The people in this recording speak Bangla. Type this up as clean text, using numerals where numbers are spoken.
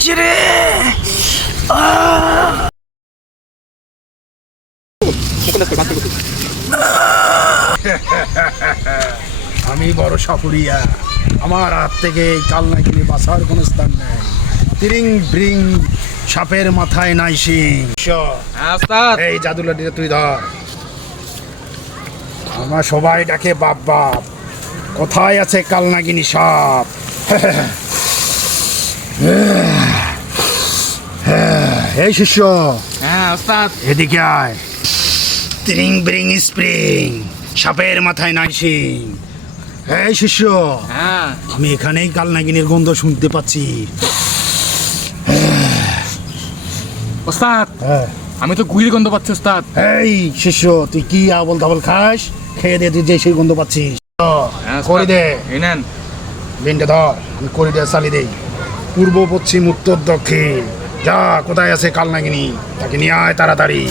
লাগছে রে। আমি বড় সাপুরিয়া, আমার হাত থেকে কালনাগিনী বাঁচার কোনো স্থান নেই। তিরিং ব্রিং সাপের মাথায় নাই শিং। এই জাদুলাটিটা তুই ধর। আমার সবাই ডাকে বাপ বাপ। কোথায় আছে কালনাগিনী সাপ? এই শিষ্য, হ্যাঁ ওস্তাদ। এদিকে আয়। তিরিং ব্রিং স্প্রিং সাপের মাথায় নাই শিং। এই শিষ্য, হ্যাঁ আমি এখানেই কালনাগিনীর গন্ধ শুনতে পাচ্ছি। ওস্তাদ, হ্যাঁ, আমি তো গুইয়ের গন্ধ পাচ্ছি ওস্তাদ। এই শিষ্য, তুই কি আবল তাবল খাস? খেয়ে দে, তুই যে সেই গন্ধ পাচ্ছিস। করে দে, এই নেন। বিনটা ধর, আমি করে দে চালি দেই। পূর্ব পশ্চিম উত্তর দক্ষিণ, যা কোথায় আছে কালনাগিনী তাকে নিয়ে আয় তাড়াতাড়ি।